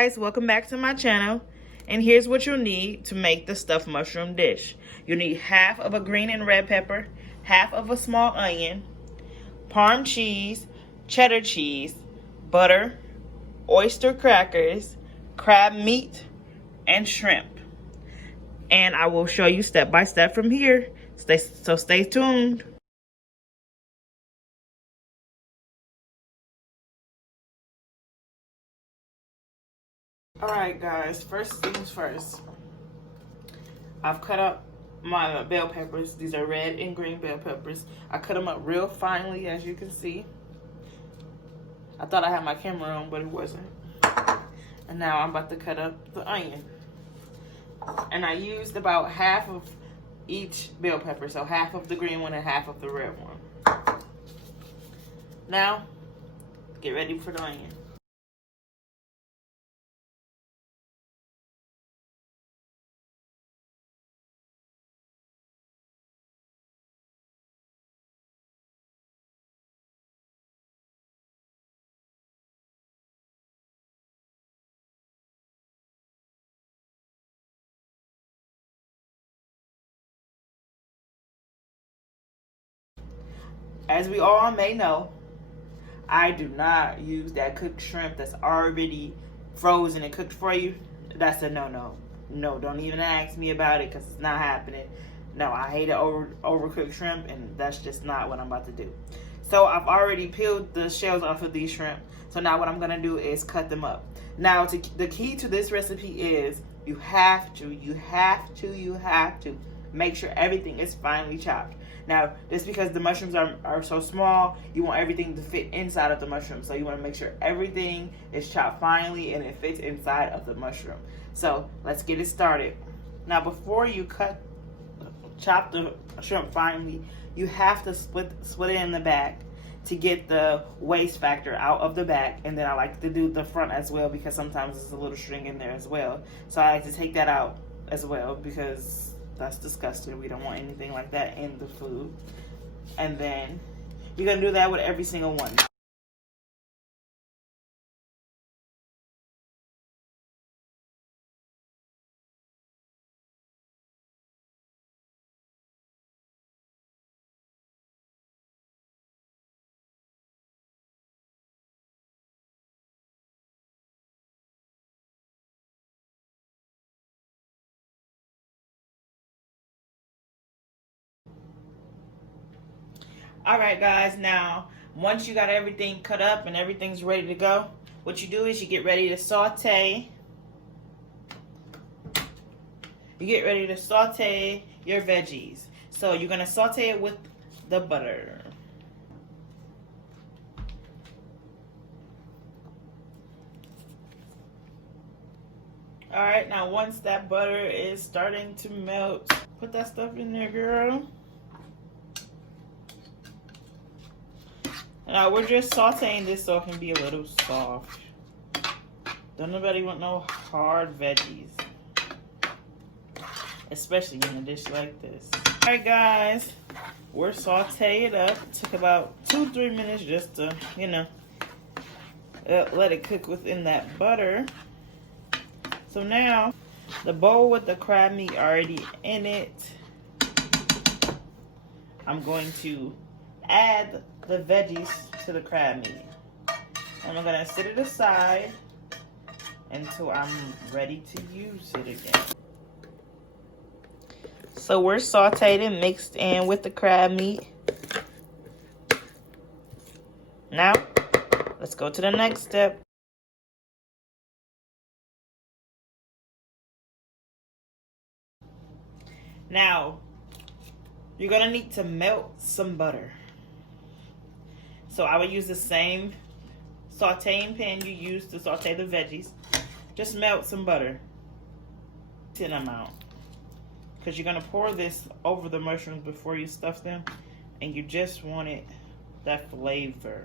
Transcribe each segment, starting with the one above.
guys, welcome back to my channel. And here's what you'll need to make the stuffed mushroom dish. You'll need half of a green and red pepper, half of a small onion, Parm cheese, cheddar cheese, butter, oyster crackers, crab meat, and shrimp. And I will show you step by step from here. So stay tuned. Alright guys, first things first. I've cut up my bell peppers. These are red and green bell peppers. I cut them up real finely, as you can see. I thought I had my camera on, but it wasn't. And now I'm about to cut up the onion. And I used about half of each bell pepper. So half of the green one and half of the red one. Now, get ready for the onion. As we all may know, I do not use that cooked shrimp that's already frozen and cooked for you. That's a no-no. No, don't even ask me about it because it's not happening. No, I hate overcooked shrimp, and that's just not what I'm about to do. So I've already peeled the shells off of these shrimp. So now what I'm going to do is cut them up. Now, the key to this recipe is you have to make sure everything is finely chopped. Now, just because the mushrooms are so small, you want everything to fit inside of the mushroom. So you want to make sure everything is chopped finely and it fits inside of the mushroom. So let's get it started. Now, before you chop the shrimp finely, you have to split it in the back to get the waste factor out of the back. And then I like to do the front as well because sometimes there's a little string in there as well. So I like to take that out as well because that's disgusting. We don't want anything like that in the food. And then you're gonna do that with every single one. Alright guys, now once you got everything cut up and everything's ready to go, what you do is you get ready to saute. You get ready to saute your veggies. So you're going to saute it with the butter. Alright, now once that butter is starting to melt, put that stuff in there, girl. Now we're just sauteing this so it can be a little soft. Don't nobody want no hard veggies, especially in a dish like this. Alright guys, we're sauteing it up. It took about 2-3 minutes just to, you know, let it cook within that butter. So now, the bowl with the crab meat already in it, I'm going to add the veggies to the crab meat. And I'm going to set it aside until I'm ready to use it again. So we're sauteed and mixed in with the crab meat. Now, let's go to the next step. Now, you're going to need to melt some butter. So I would use the same sauteing pan you used to saute the veggies. Just melt some butter. 10 amount. Because you're going to pour this over the mushrooms before you stuff them. And you just want that flavor.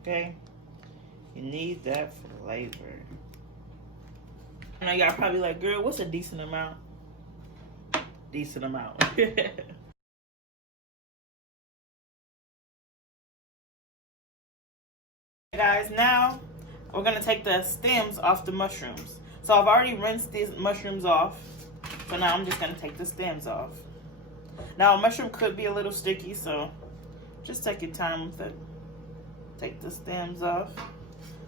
Okay? You need that flavor. I know y'all probably like, girl, what's a decent amount? Decent amount. Guys, now we're gonna take the stems off the mushrooms. So I've already rinsed these mushrooms off. So now I'm just gonna take the stems off. Now a mushroom could be a little sticky, so just take your time with it. Take the stems off,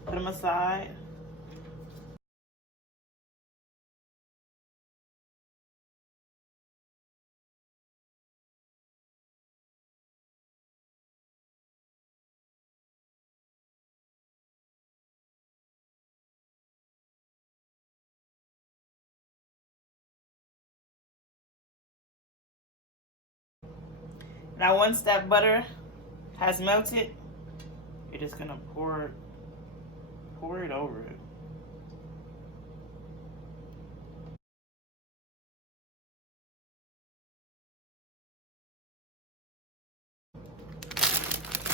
put them aside. Now once that butter has melted, you're just gonna pour it over it.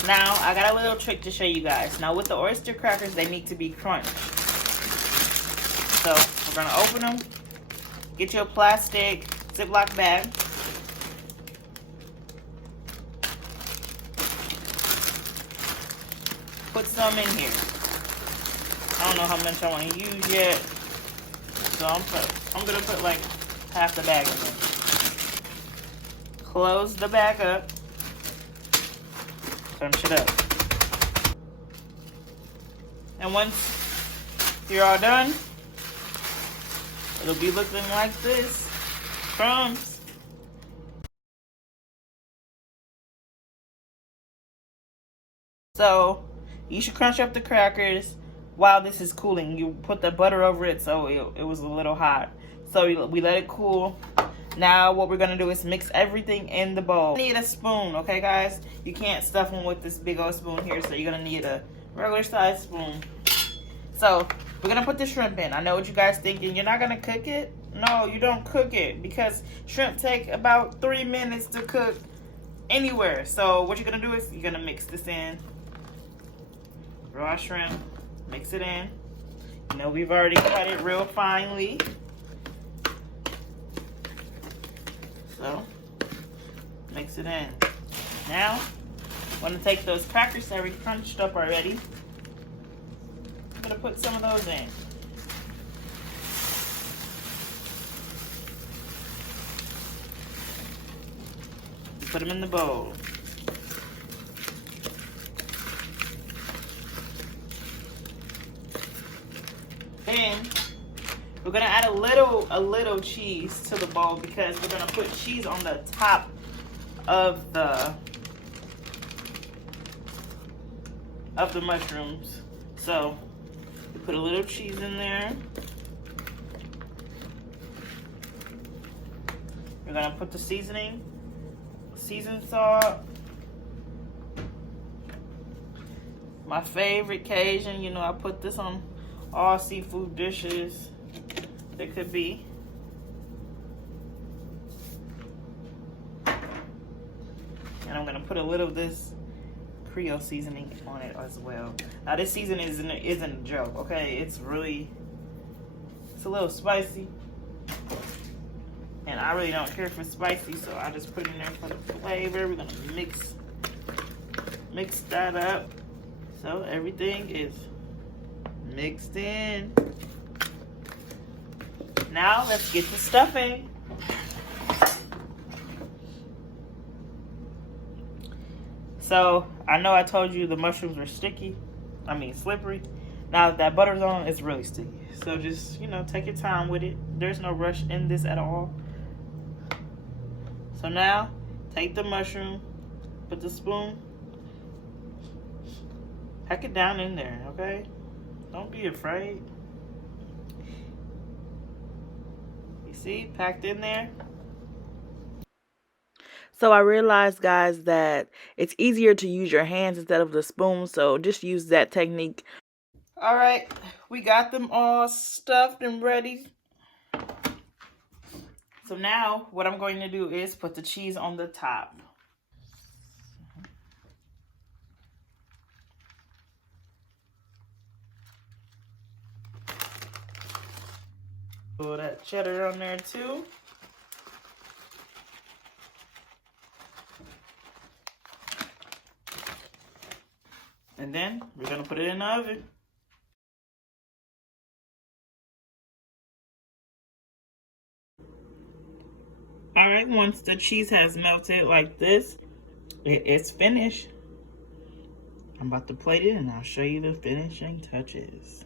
Now I got a little trick to show you guys. Now with the oyster crackers, they need to be crunched. So we're gonna open them. Get you a plastic Ziploc bag. Put some in here. I don't know how much I want to use yet, so I'm gonna put like half the bag in there. Close the bag up. Crunch it up. And once you're all done, it'll be looking like this. Crumbs. So you should crunch up the crackers while this is cooling. You put the butter over it so it was a little hot. So we let it cool. Now what we're gonna do is mix everything in the bowl. You need a spoon, okay guys? You can't stuff them with this big old spoon here, so you're gonna need a regular size spoon. So we're gonna put the shrimp in. I know what you guys thinking. You're not gonna cook it? No, you don't cook it because shrimp take about 3 minutes to cook anywhere. So what you're gonna do is you're gonna mix this in. Raw shrimp, mix it in. You know we've already cut it real finely. So mix it in. Now I'm gonna take those crackers that we crunched up already. I'm gonna put some of those in. Put them in the bowl. Then we're gonna add a little cheese to the bowl because we're gonna put cheese on the top of the mushrooms. So we put a little cheese in there. We're gonna put the seasoning, seasoned salt. My favorite Cajun, you know, I put this on all seafood dishes there could be. And I'm gonna put a little of this Creole seasoning on it as well. Now this seasoning isn't a joke, okay? It's a little spicy. And I really don't care for spicy, so I just put it in there for the flavor. We're gonna mix that up. So everything is mixed in. Now let's get the stuffing. So I know I told you the mushrooms were slippery. Now that butter's on, it's really sticky. So just, you know, take your time with it. There's no rush in this at all. So now take the mushroom, put the spoon, pack it down in there, okay? Don't be afraid. You see, packed in there. So I realized, guys, that it's easier to use your hands instead of the spoon, so just use that technique. All right, we got them all stuffed and ready. So now what I'm going to do is put the cheese on the top. Put that cheddar on there too. And then we're gonna put it in the oven. All right, once the cheese has melted like this, it is finished. I'm about to plate it and I'll show you the finishing touches.